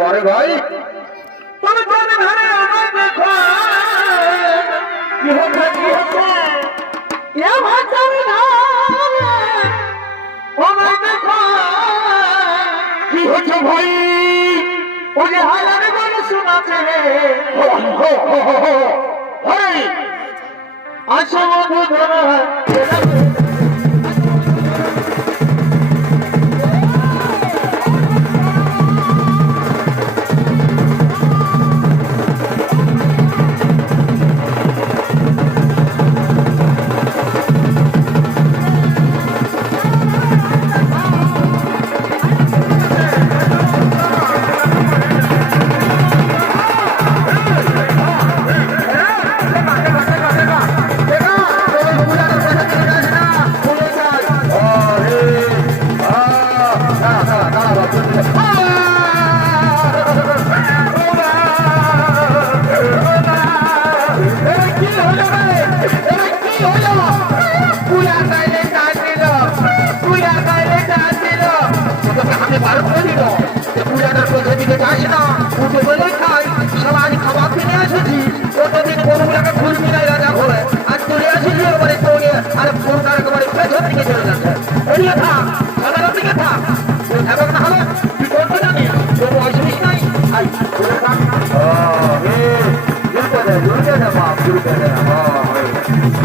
বড় ভাই তুমি জানে ধরে আমায় দেখো কি হচ্ছে এ ভাষামি না আমায় দেখো কি হচ্ছে ভাই? ওই হালারে গান শোনাছে ভাই আসো বন্ধু ধরা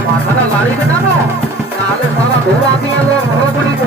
মাথাটা লাড়িতে জানো তাহলে সারা ধোয়া দিয়ে বলিব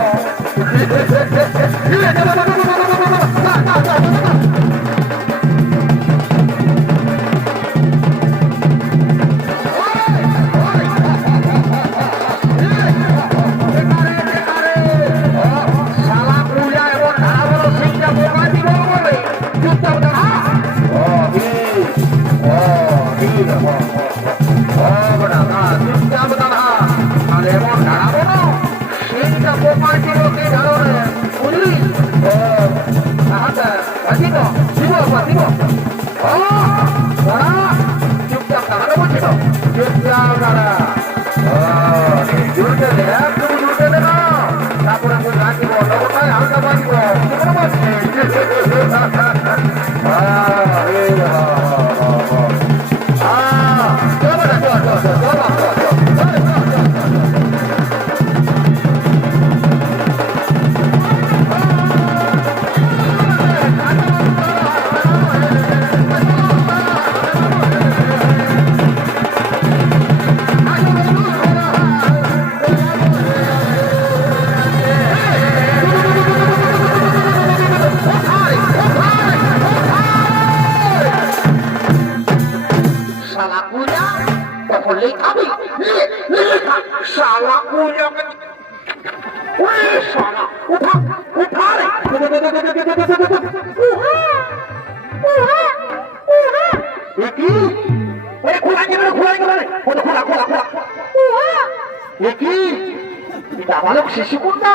শিশু কন্যা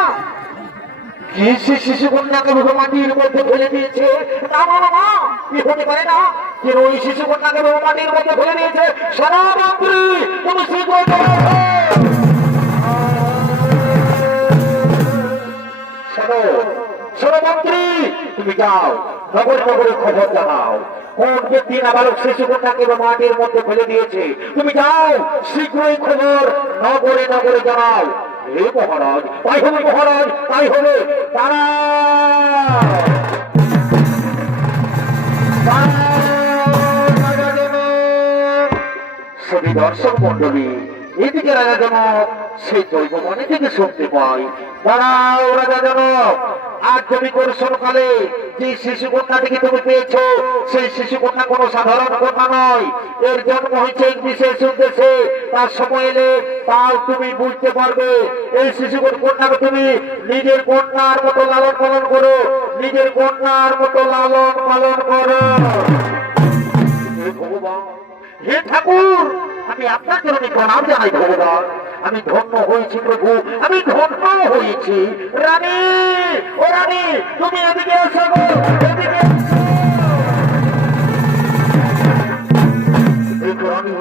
কি শিশু কন্যাকে মাটির মধ্যে ফেলে দিয়েছে না না না হতে পারে না কেন ওই শিশু কন্যাকে মাটির মধ্যে ফেলে দিয়েছে সরামন্ত্রী তুমি সরামন্ত্রী তুমি যাও নগরে নগরে খবর জানাও কোন ব্যক্তি নাবালক শিশু কন্যাকে মাটির মধ্যে ফেলে দিয়েছে তুমি যাও শীঘ্রই খবর নগরে নগরে জানাও। হে মহারাজ তাই হবে মহারাজ তাই হবে তারা দর্শক মন্ডলী এদিকে রাজা জনক সেই জৈববনে থেকে শুনতে পাই দাঁড়াও রাজা জনক আজ জমি দর্শনকালে যে শিশু কন্যাটিকে তুমি পেয়েছ সেই শিশু কন্যা কোনো সাধারণ কন্যা নয় এর জন্ম হয়েছে এক বিশেষ উদ্দেশ্যে তার সময় এলে তাও তুমি বুঝতে পারবে এই শিশু কন্যাকে তুমি নিজের কন্যার মতো লালন পালন করো নিজের কন্যার মতো লালন পালন করো। হে ঠাকুর আমি আপনার জন্য প্রণাম জানাই ভগবান আমি ধন্য হয়েছি প্রভু আমি ধন্য হয়েছি। রানী ও রানী তুমি এদিকে এসো এদিকে রানী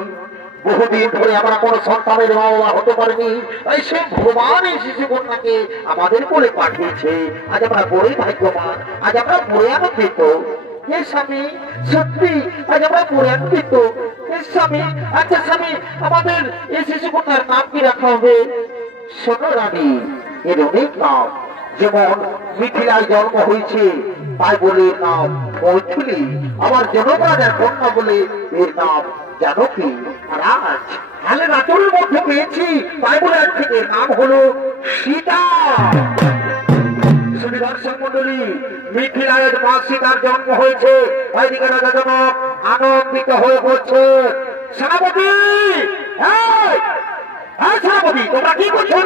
বহু বহুদিন ধরে আমরা কোনো সন্তানের মা বাবা হতে পারিনি, তাই সে ভগবান এই শিশু কন্যাকে আমাদের কোলে পাঠিয়েছে। আজ আমরা বড়ই ভাগ্যবান, আজ আমরা বড়ই আনন্দিত। হে স্বামী, সত্যি আজ আমরা বড়ই আনন্দিত। হে স্বামী, আচ্ছা স্বামী, আমাদের এই শিশু কন্যার নাম কি রাখা হবে? শোনো রানী, এর অনেক নাম। যেমন মিথিলায় জন্ম হয়েছে তাই বলে এর নাম মৈথিলী, আবার জনক রাজার কন্যা বলে এর নাম জানকী। আর আজ হালে রাতুর মধ্যে পেয়েছি তাই বলে আজ থেকে এর নাম হলো সীতা। দর্শক মন্ডলী, মিথিলায়ের মা সীতার জন্ম হয়েছে, ওইদিকে রাজা জনক আনন্দিত হয়ে পড়ছে। সেনাপতি, সেনাপতি, তোমরা কি করছো?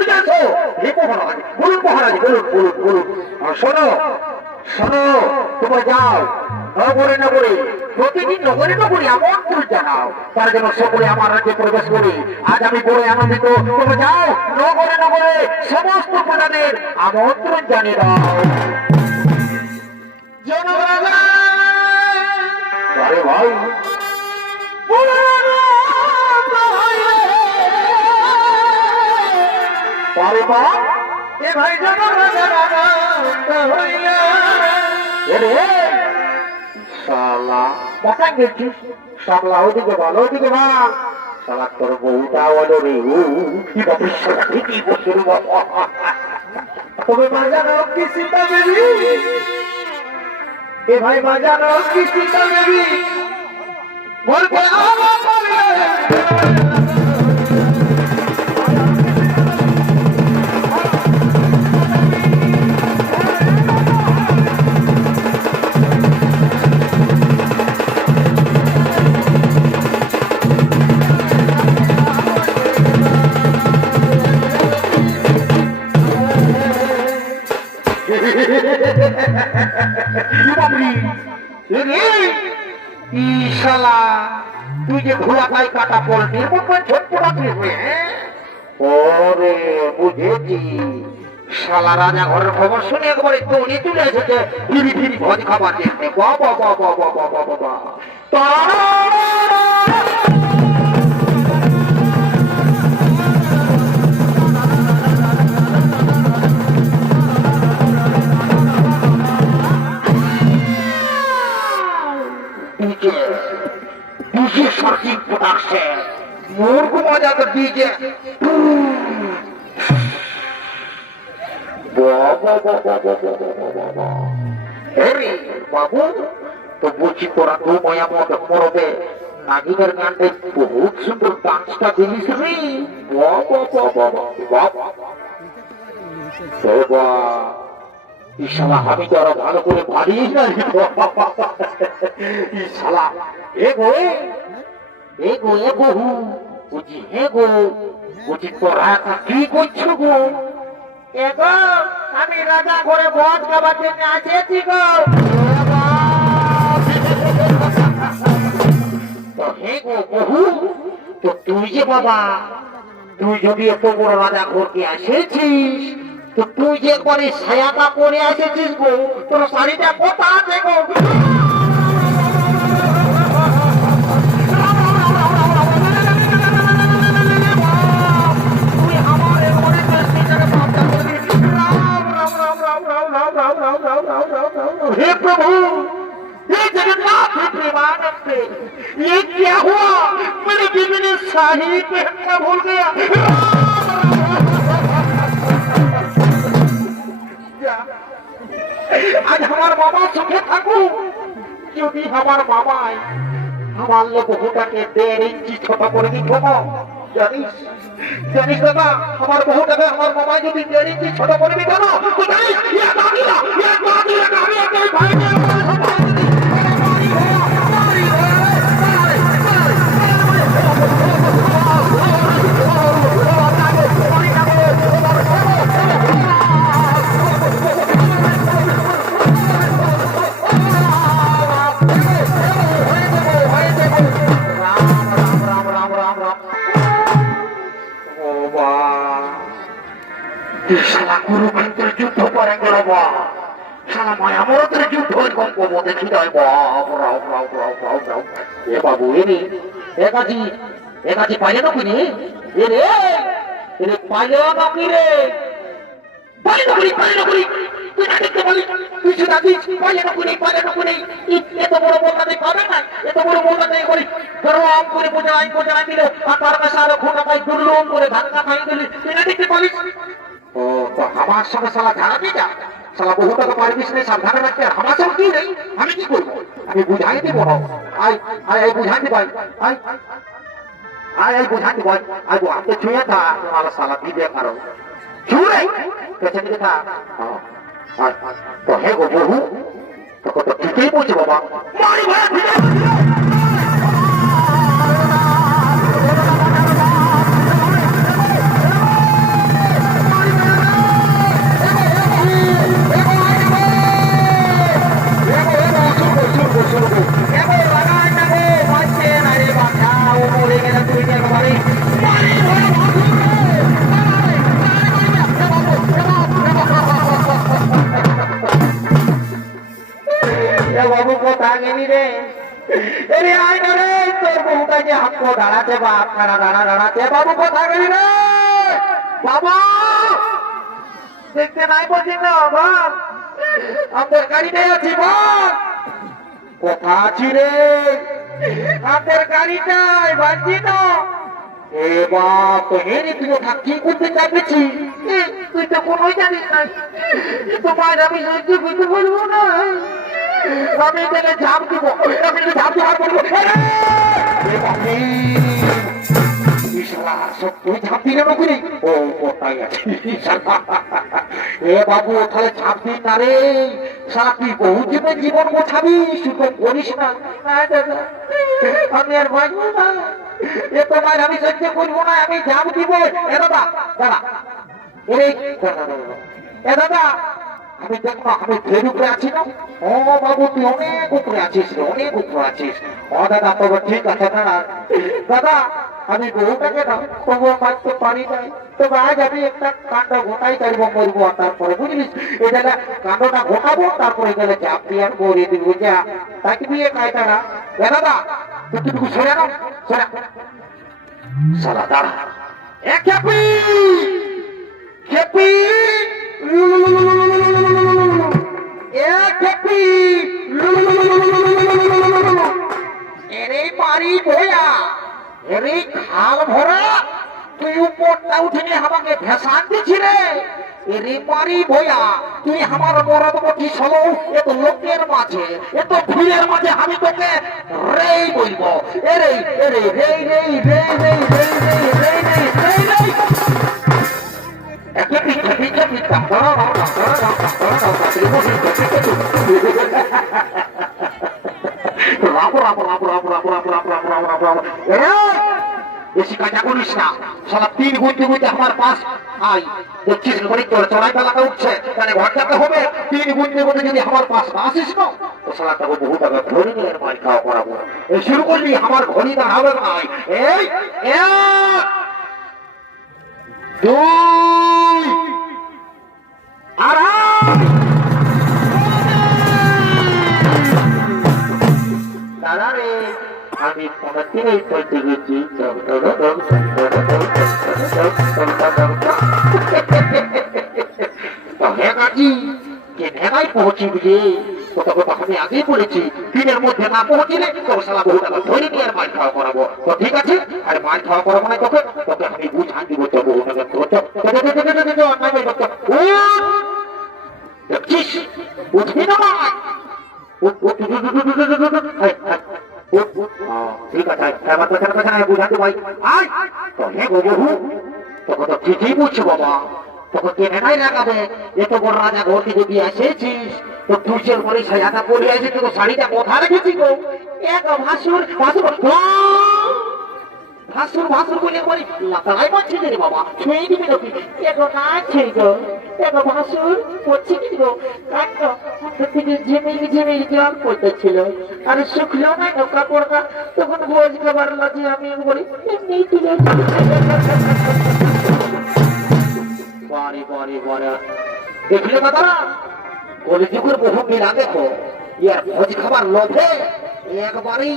বলুন মহারাজ, বলুন বলুন বলুন। শোনো শোনো, তোমরা যাও নগরে নগরে, প্রতিদিন নগরে নগরে আমন্ত্রণ জানাও, তার জন্য সকলে আমার রাজ্যে প্রবেশ করি। আজ আমি বড় আনন্দিত। তোমরা যাও নগরে নগরে সমস্ত প্রজাদের আমন্ত্রণ জানিয়ে দাও। আরে ভাই, পারে মা, এ ভাই জনক রাজার আনন্দ হইয়া। এরে শালা কোথায় গেছিস? সামলা, ওদিকে বল, ওদিকে বল। শালা তোর বউটা বলো রে, কি ভবিষ্যৎ ঠিকই বলছে রে বাবা। তবে মা জানো কি সীতা দেবী, এ ভাই মা জানো কি সীতা দেবী বলতে আমার তুই যে ঘোড়াটাই কাটা পড়লি ওরে বুঝেছি। শালা রাজা ঘরের খবর শুনে একবারে দৌড়ে চলে এসেছে ফিরি ফিরি ভোজ খাবার দেখতে। বাবা বাবা বাবা বাবা, সঠিক প্রকাশে মূর্খ মজা তো ডিজে। বাবু তো বলছি তোরা দু মায়া মত মরবে, নাগিনের গানটা বহুত সুন্দর ডান্সটা দিলিস রে। ইশালা আমি তো আরো ভালো করে পারি না। ইশালা এ গো এ গো এ বহু বুঝি, হে গো বুঝি, তোরা কি করছো গো? এ গো আমি রাজা ঘরে ভোজ খাবার জন্য আসেছি গো। হে গো বহু, তো তুই যে বাবা, তুই যদি এত বড় রাজা ঘরকে আসেছিস, তো তুই যে একবারে ছায়াটা পরে এসেছিস গো, তোর শাড়িটা কোথা আছে গো? हे प्रभु, हे जगन्नाथ, हे प्रेमानंद, ये क्या हुआ? मेरे बीवी ने शाही पहनना भूल गया। आज हमार बाबा सुखे থাকু, যদি আমার বাবাই আমার বহুটাকে 1.5 ইঞ্চি ছোট করে দিত। জানিস জানিস দাদা, আমার বহুটাকে আমার বাবা যদি 1.5 ইঞ্চি ছোট করে দিত না, তো জানিস কুরুক্ষেত্রের যুদ্ধ করে গেল বা সারা মায়ামরতের যুদ্ধ গল্প দেখি যায়। এ বাবু এ কাজী এ কাছে পাইলে না কিনি এ রে এরে পাইলে না কি রে পাইলে না করি তুই না দেখতে বলি তুই শুধু দিস পাইলে না করি এত বড় বলতে পাবে না এত বড় বলতে করি গরম করে বোঝাই দিল আর তার কাছে আরো খোটা পাই দুর্লম করে ধাক্কা খাই দিলি তুই না দেখতে বলিস ও তো আমার সঙ্গে শালা ধারাবি যা শালা বহু টাকা পারবিস না সাবধানে রাখতে আমার সব কি নেই আমি কি করবো আমি বুঝাই দিব আই বুঝাই দিব আই বুঝাই দিব আই আপনি ছুঁয়ে থা তোমার শালা দিবে কারো ছুঁড়ে কেছে দিকে থা তো হে গো বহু তো কত ঠিকই বলছে বাবা মারি ভাই বাবু কোথা গেলি রে এরে আয় না রে তোর বহুটা যে হাত দাঁড়াতে বাপ দাঁড়াতে বাবু কোথা গেলি রে বাবা দেখতে নাই বলছি না বাপ আপনার গাড়িটাই আছি বাপ কোথা আছি রে আপনার গাড়িটাই বাজছি না এ বাপ তো হেরি তুই ওঠা কি করতে চাইছি তুই তো কোনোই জানিস না তোমার আমি সহ্য করতে বলবো না আমি এটাকে ঝাঁপ দিব তুই ঝাঁপ দিলে নকরি ও কোথায় আছে এ বাবু তাহলে ঝাঁপ দিন না রে সারা তুই বহু জীবন গোছাবি সুযোগ করিস না আমি আর বাঁচবো না এ তোমার আমি সহ্য করবো না আমি ঝাঁপ দিব এ দাদা এ দাদা আমি দেখবো আমি ট্রেন উপরে আছি না ও বাবু তুই অনেক উপরে আছিস ও দাদা তবে ঠিক আছে দাদা আমি বহুটাকে না তবুও মারতে পারি নাই তবে আজ আমি একটা কাণ্ড ঘটাই চাইব মরবো তারপরে বুঝলিস এই জায়গা কাণ্ডটা ঘটাবো তারপরে গেলে চাপ দিয়ে আর মরিয়ে দিব যা তাকে বিয়ে কায়টা না দাদা তুই সরে না সরে সালা দাঁড়া খেপি খেপি পারি ভয়া এরে খাল ভরা তুই উপরটা উঠিনি আমাকে ভেসান দিছি রে এরে পারি ভয়া তুই আমার মরদ বটি সলো এত লোকের মাঝে এত ভিড়ের মাঝে আমি তোকে রে বলবো এরে এরে রে রে রে রে রে রে রে রে রে বেশি কাজা করিস না সারা 3 গুনতে আমার পাশ আই দেখছিস চড়াই টাকা উঠছে তাহলে ঘর যেতে হবে 3 গুনতে যদি আমার পাশ না আসিস না তো সারা টাকা বহু টাকা ঘড়ি নিয়ে মাল খাওয়া করাবো এই শুরু করবি আমার ঘড়ি দাঁড়াবে না এই 1 2 দাদা রে আমি পড়াতেই পড়তে গেছি পৌঁছিবি রে কোথা কোথা আমি আগেই বলেছি দিনের মধ্যে না পৌঁছিলে তোর সালা বহু টাকা ধরে নিয়ে আর মাছ খাওয়া করাবো তো ঠিক আছে আর মাছ খাওয়া করাবো না তোকে তোকে আমি বুঝান দিব তো বহু টাকা দেখছিস উঠবি না ঠিক আছে বুঝাতে ভাই আয় তোকে বহু তোকে তো ঠিকই বুঝছো বাবা তোকে কেনে নাই লাগাবে এত বড় রাজা ঘর থেকে দিয়ে এসেছিস তো তুষের পরে সাজাটা পরে আছে তো শাড়িটা কোথা রেখেছি গো এক ভাসুর বলে বলি লাতাই পাচ্ছি রে বাবা ছুঁয়ে দিবি নাকি এক নাচছে গো এক ভাসুর পড়ছে কি গো কাটটা থেকে ঝিমিক জল পড়তেছিল আর শুকলো না কাপড়টা তখন ভোজ খাবার লাগে আমি বলি এমনি তুলে দেখলে দাদা কলিযুগের বহু মিলা দেখো ইয়ার ভোজ খাবার লোভে একবারই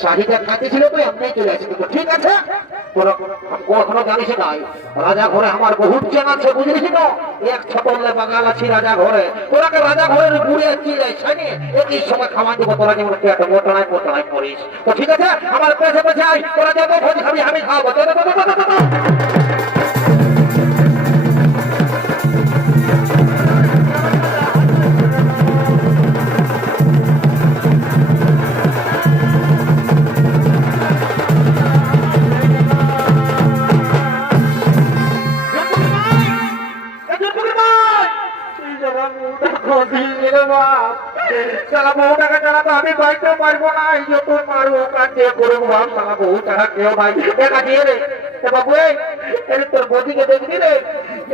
শাড়িটা কাঁচে ছিল তো এমনি চলে আসি কিন্তু ঠিক আছে তোরা কখনো জানিস নাই রাজা ঘরে আমার বহুত জন আছে বুঝলিস না এক ছোট বাগাল আছে রাজা ঘরে তোরাকে রাজা ঘরের ঘুরে চিলে ছানি একই সময় খাওয়া দিব তোরা যেমন একটা মোটনায় করিস তো ঠিক আছে আমার পেছনে পেছে আয় তোরা যত ভোজ খাবি আমি খাওয়াবো আমি বাইতে পারবো না এই যে তোর মারবো কাটে করে বাপ সালা বহু টাকা কেউ নাই দেখা দিয়ে রে বাবু এই তোর বদিকে দেখবি রে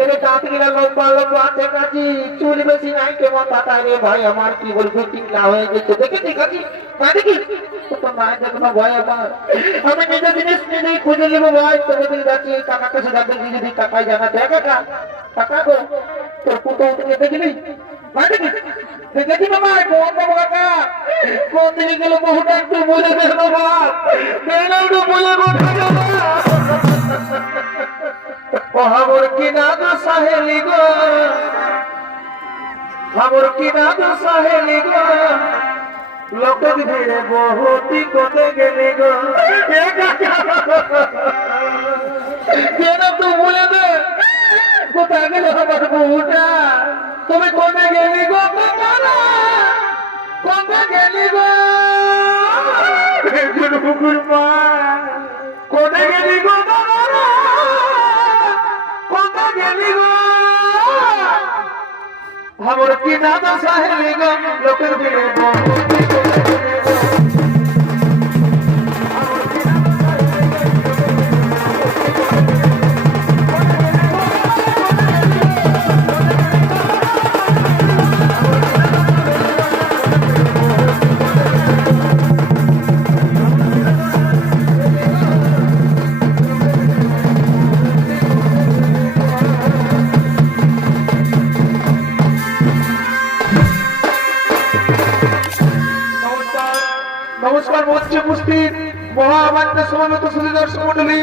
এরে দাঁত গিলা লম্বা লম্বা দেখাচ্ছি চুল বেশি নাই কেমন দাদা রে ভাই আমার কি বলবো টিকলা হয়ে গেছে দেখে দেখাচ্ছি না দেখি তোর মায়ের দেখো ভয় আমার আমি নিজের জিনিস নিজেই খুঁজে নেবো ভাই তোকে দিয়ে যাচ্ছি টাকা কাছে যাবে যদি টাকায় জানা দেখা টাকা গো তোর পুতো তুমি দেখলি না দেখি দেখি বাবা কোন বাবু কাকা কোন দিকে গেল বহুটা একটু বলে দেন বাবা একটু বলে আমার কি না তো সাহেলি গো আমার কি না তো সাহেলি গো লোকের ভিড়ে বহুতি কোতে গেলে গো কেন তো বলে দে কোথায় গেল আমার বহুটা তুমি কোনে গেলি গো কোনে গেলি গো মা কোনে গেলি গো কোনে গেলি গো আমার কি দাদা সাহেলি গো লোকের ভিড়ে নমস্কার মঞ্চে উপস্থিত মহামান্য সমাগত সুদর্শন মন্ডলী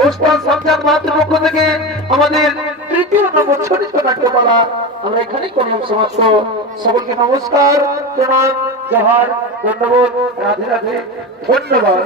ওস্তাদ সামজাদ মাহাতোর পক্ষ থেকে আমাদের তৃতীয় নম্বর ছোট নাট্যপালা আমরা এখানেই করলাম সমাপ্ত সকলকে নমস্কার প্রণাম জোহার ধন্যবাদ রাধে রাধে ধন্যবাদ।